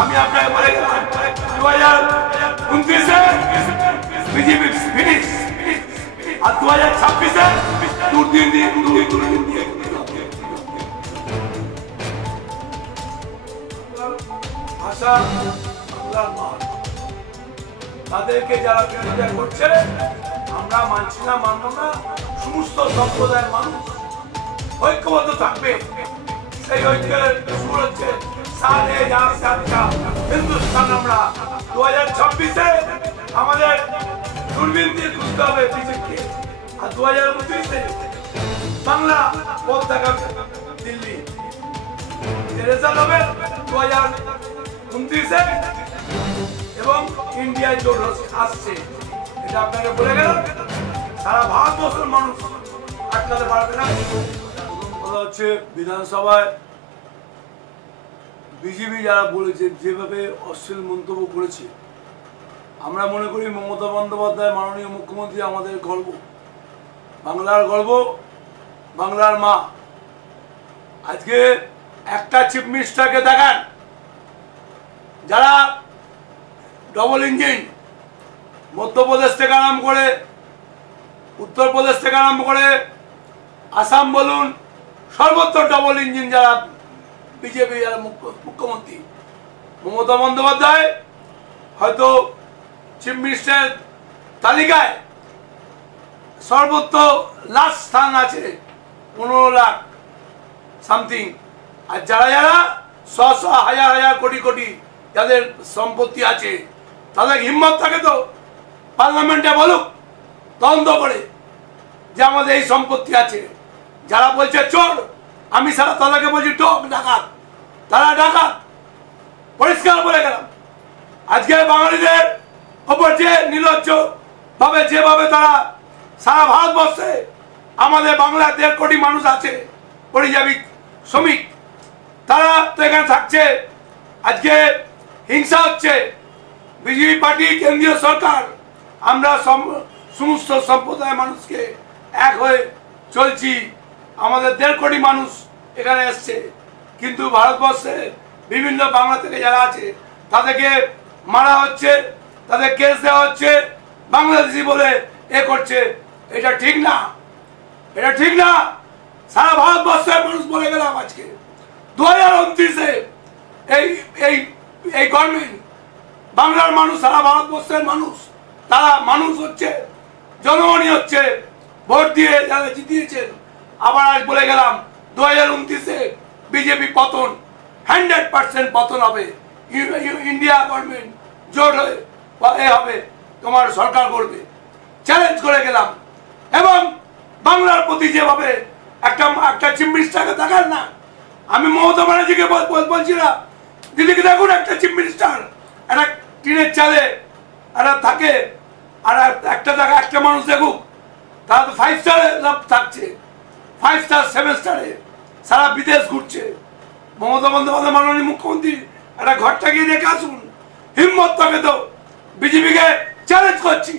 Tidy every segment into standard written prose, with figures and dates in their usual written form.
আমি আপনাকে বলে গেলাম 2029-এ বিজেপি ফিনিশ, আর 2026-এ দুর্দিন দিয়ে ভাষা বাংলার মান, তাদেরকে যারা বিরোধিতা করছে আমরা মানছি না, মানব না। সমস্ত সম্প্রদায়ের মানুষ ঐক্যবদ্ধ থাকবে। সেই ঐক্যের সুর হচ্ছে সাথে হিন্দুস্তান। আমরা 2026-এ আমাদের দূরবীন দিয়ে খুঁজতে হবে বিজেপিকে, আর 2029-এ বাংলা পথ দেখাবে দিল্লি। রেজাল্ট হবে 2029-এ এবং ইন্ডিয়ায় জোট আসছে, এটা আপনাকে বলে গেল। সারা ভারতবর্ষের মানুষ আটকাতে পারবে না। হচ্ছে বিধানসভায় বিজেপি যারা বলেছে, যেভাবে অশ্লীল মন্তব্য করেছে, আমরা মনে করি মমতা বন্দ্যোপাধ্যায় মাননীয় মুখ্যমন্ত্রী আমাদের গর্ব, বাংলার গর্ব, বাংলার মা। আজকে একটা চিফ মিনিস্টারকে দেখান যারা ডবল ইঞ্জিন, মধ্যপ্রদেশ থেকে আরম্ভ করে উত্তরপ্রদেশ থেকে আরম্ভ করে আসাম বলুন, সর্বত্র ডবল ইঞ্জিন যারা বিজেপি যারা মুখ্যমন্ত্রী। মমতা বন্দ্যোপাধ্যায় হয়তো চিফ মিনিস্টার তালিকায় সর্বত্র লাস্ট স্থান আছে, 15 লাখ সামথিং। আর যারা যারা হাজার হাজার কোটি কোটি যাদের সম্পত্তি আছে, তাদের হিম্মত থাকে তো পার্লামেন্টে বলুক তদন্ত করে যে আমাদের এই সম্পত্তি আছে। যারা বলছে চোর, আমি সারা তাদেরকে বলছি ডাকাত, তারা ডাকাত, পরিষ্কার বলে গেলাম। আজকে বাঙালিদের ওপর যে নির্লজ্জ ভাবে যেভাবে তারা সারা ভারতবর্ষে, আমাদের বাংলার 1.5 কোটি মানুষ আছে পরিযায়ী শ্রমিক, তারা তো এখানে থাকছে। আজকে হিংসা হচ্ছে। বিজেপি পার্টি, কেন্দ্রীয় সরকার, আমরা সমস্ত সম্প্রদায়ের মানুষকে এক হয়ে চলছি। আমাদের 1.5 কোটি মানুষ এখানে এসছে, কিন্তু ভারতবর্ষে বিভিন্ন বাংলা থেকে যারা আছে তাদেরকে মারা হচ্ছে, তাদের কেস দেওয়া হচ্ছে, বাংলাদেশি বলে এ করছে। এটা ঠিক না, এটা ঠিক না। সারা ভারতবর্ষের মানুষ বলে গেলাম আজকে 2029-এ এই গভর্নমেন্ট, বাংলার মানুষ, সারা ভারতবর্ষের মানুষ, তারা মানুষ হচ্ছে, জনগণই হচ্ছে, ভোট দিয়ে যারা জিতিয়েছেন। আবার আজ বলে গেলাম 2029-এ বিজেপি পতন, 100% পতন হবে। ইন্ডিয়া গভর্নমেন্ট জোট হয়ে হবে, তোমার সরকার করবে, চ্যালেঞ্জ করে গেলাম। এবং বাংলার প্রতি যেভাবে একটা চিফ মিনিস্টারকে দেখান না, আমি মমতা ব্যানার্জিকে বলছি না, দিদিকে দেখুন একটা চিফ মিনিস্টার একটা টিনের চালে একটা থাকে, আর একটা মানুষ দেখুক, তারা তো 5 স্টারে থাকছে, 5 স্টার 7 স্টারে সারা বিদেশ ঘুরছে। মমতা বন্দ্যোপাধ্যায় মাননীয় মুখ্যমন্ত্রী একটা ঘরটা গিয়ে দেখে আসুন। হিম্মত থাকে তো বিজেপিকে চ্যালেঞ্জ করছি,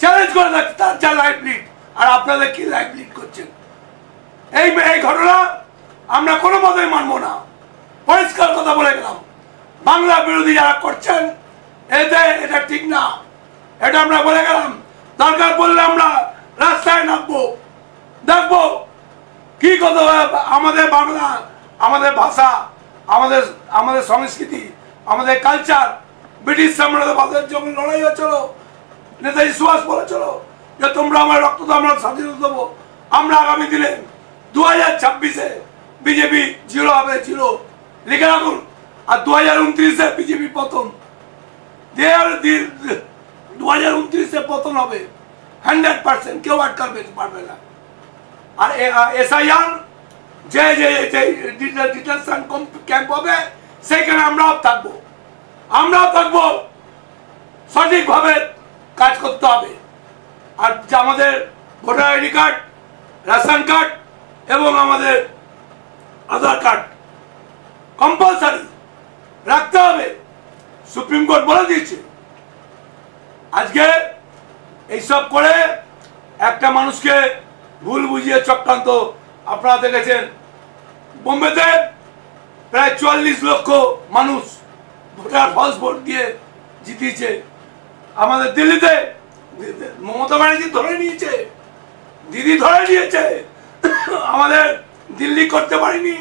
চ্যালেঞ্জ করে থাকছে তার যা লাইফ লিড, আর আপনাদের কি লাইফ লিড করছেন। এই ঘটনা আমরা কোনো মতেই মানবো না, পরিষ্কার কথা বলে গেলাম। বাংলা বিরোধী যারা করছেন এটা ঠিক না, এটা আমরা বলে গেলাম। দরকার পড়লে আমরা রাস্তায় নামবো, দেখবো কি কথা। আমাদের বাংলা, আমাদের ভাষা, আমাদের সংস্কৃতি, আমাদের কালচার, ব্রিটিশ সাম্রাজ্যবাদের জন্য লড়াই হয়েছিল। নেতাজি সুভাষ বলেছিল যে তোমরা আমার রক্ত দাও, আমরা স্বাধীনতা দেবো। আমরা আগামী দিনে 2026-এ বিজেপি 0 হবে, 0 লিখে রাখুন। আর 2029-এ বিজেপি পতন, 2029-এ পতন হবে 100%, কেউ আটকাবে পারবে না। আর SIR যে ডিটেনশন ক্যাম্প হবে, সেইখানে আমরাও থাকবো। সঠিকভাবে কাজ করতে হবে। আর আমাদের voter ID card, ration card এবং আমাদের আধার কার্ড কম্পালসারি রাখতে হবে, সুপ্রিম কোর্ট বলে দিয়েছে। আজকে এইসব করে একটা মানুষকে ভুল বুঝিয়ে চক্রান্ত, আপনারা দেখেছেন বোম্বেতে প্রায় 44 লক্ষ মানুষ ভোটার ফলস ভোট দিয়ে জিতিয়েছে। আমাদের দিল্লিতে মমতা ব্যানার্জি ধরে নিয়েছে, দিদি ধরে নিয়েছে। আমাদের দিল্লি করতে পারিনি,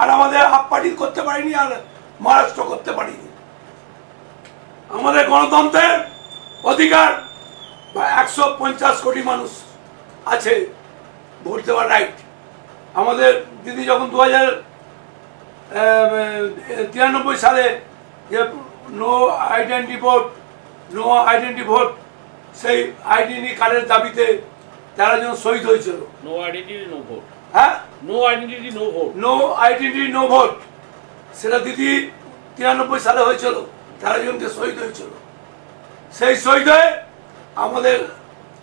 আর আমাদের আপ পার্টি করতে পারিনি, আর মহারাষ্ট্র করতে পারিনি। আমাদের গণতন্ত্রের অধিকার 150 কোটি মানুষ আছে ভোট দেওয়ার রাইট। আমাদের দিদি যখন 2093 সালে যে নো আইডেন্টি ভোট সেই আইডেন্টি কার্ডের দাবিতে 13 জন শহীদ হয়েছিল। নো আইডেন্টিটি নো ভোট, হ্যাঁ, no identity no vote, no identity no vote, সেটা দিদি 93 সালে হয়েছিল, 13 জনকে শহীদ হয়েছিল। সেই শহীদ হয়ে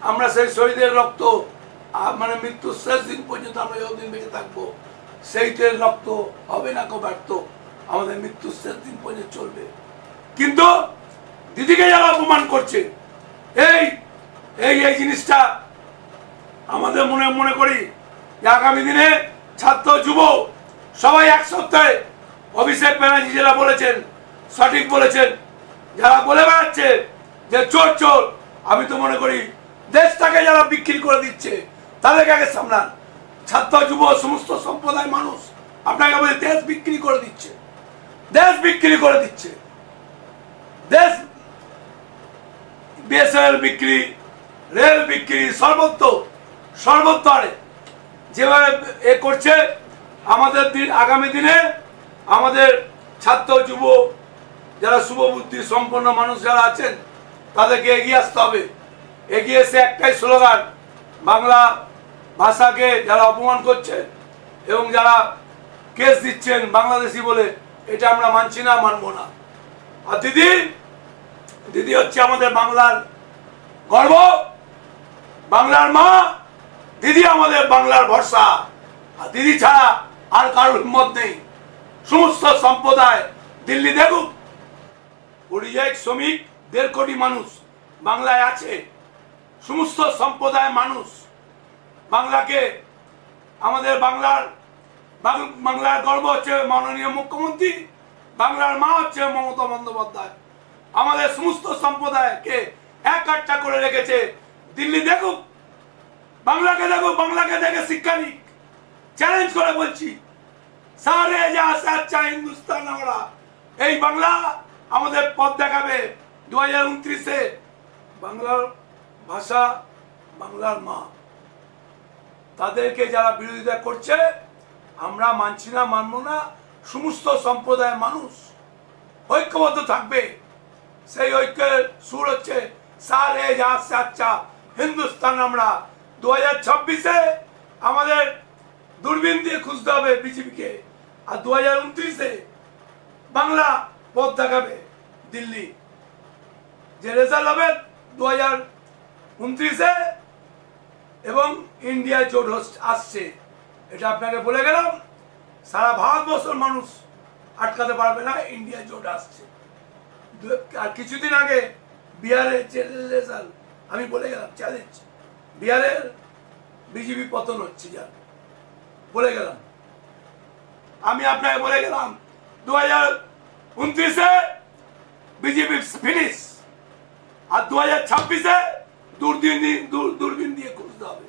আমরা সেই শহীদের রক্ত মানে মৃত্যুর শেষ দিন পর্যন্ত আমরা যতদিন বেঁচে থাকবো সেইটের রক্ত হবে না ব্যর্থ, আমাদের মৃত্যুর শেষ দিন পর্যন্ত চলবে। কিন্তু দিদিকে যারা অপমান করছে, এই এই এই জিনিসটা আমাদের মনে করি যে আগামী দিনে ছাত্র যুব সবাই এক সপ্তাহে অভিষেক ব্যানার্জি যারা বলেছেন সঠিক বলেছেন, যারা বলে বেড়াচ্ছে যে চোর চোর, আমি তো মনে করি দেশটাকে যারা বিক্রি করে দিচ্ছে তাদেরকে আগে সামলান। ছাত্র যুব সমস্ত সম্প্রদায়ের মানুষ আপনাকে বলে দেশ বিক্রি করে দিচ্ছে, দেশ বিক্রি করে দিচ্ছে, দেশ বিএসএল বিক্রি, রেল বিক্রি, সর্বত্র আরে যেভাবে এ করছে। আমাদের আগামী দিনে আমাদের ছাত্র যুব যারা শুভবুদ্ধি সম্পন্ন মানুষ যারা আছেন তাদেরকে এগিয়ে আসতে হবে। এগিয়ে এসে একটাই স্লোগান, বাংলা ভাষাকে যারা অপমান করছেন এবং যারা কেস দিচ্ছেন বাংলাদেশি বলে, এটা আমরা মানছি না, মানব না। আর দিদি হচ্ছে আমাদের বাংলার গর্ব, বাংলার মা, দিদি আমাদের বাংলার ভরসা। আর দিদি ছাড়া আর কারোর হিম্মত নেই। সমস্ত সম্প্রদায় দিল্লি দেখুক, পরিযায়ী শ্রমিক 1.5 কোটি মানুষ বাংলায় আছে, সমস্ত সম্প্রদায়ের মানুষ বাংলাকে, আমাদের বাংলার গর্ব হচ্ছে মাননীয় মুখ্যমন্ত্রী, বাংলার মা হচ্ছে মমতা বন্দ্যোপাধ্যায়। আমাদের সমস্ত সম্প্রদায়কে একটা করে রেখেছে। দিল্লি দেখুক, বাংলাকে দেখুক, বাংলাকে দেখে শিক্ষা নিক। চ্যালেঞ্জ করে বলছি, সারে যা আচ্ছা হিন্দুস্তান, আমরা এই বাংলা আমাদের পথ দেখাবে 2029-এ। বাংলার ভাষা, বাংলার মা, তাদেরকে যারা বিরোধিতা করছে আমরা মানছি না, মানব না। সমস্ত সম্প্রদায়ের মানুষ ঐক্যবদ্ধ থাকবে। সেই ঐক্যের সুর হচ্ছে সারে যা আচ্ছা হিন্দুস্তান। আমরা 2026-এ আমাদের দূরবীন দিয়ে খুঁজতে হবে বিজেপিকে, আর 2029-এ বাংলা পথ দেখাবে দিল্লি। যে রেজাল্ট হবে 2029-এ এবং ইন্ডিয়া জোট আসছে, এটা আপনাকে বলে গেলাম। সারা ভারতবর্ষের মানুষ আটকাতে পারবে না, ইন্ডিয়া জোট আসছে। আর কিছুদিন আগে বিহারের যে রেজাল্ট আমি বলে গেলাম, চ্যালেঞ্জ, বিহারের বিজেপি পতন হচ্ছে, যা বলে গেলাম। আমি আপনাকে বলে গেলাম 2029-এ বিজেপি ফিনিশ, আর 2026-এ দূরবীন দিয়ে খুঁজতে হবে।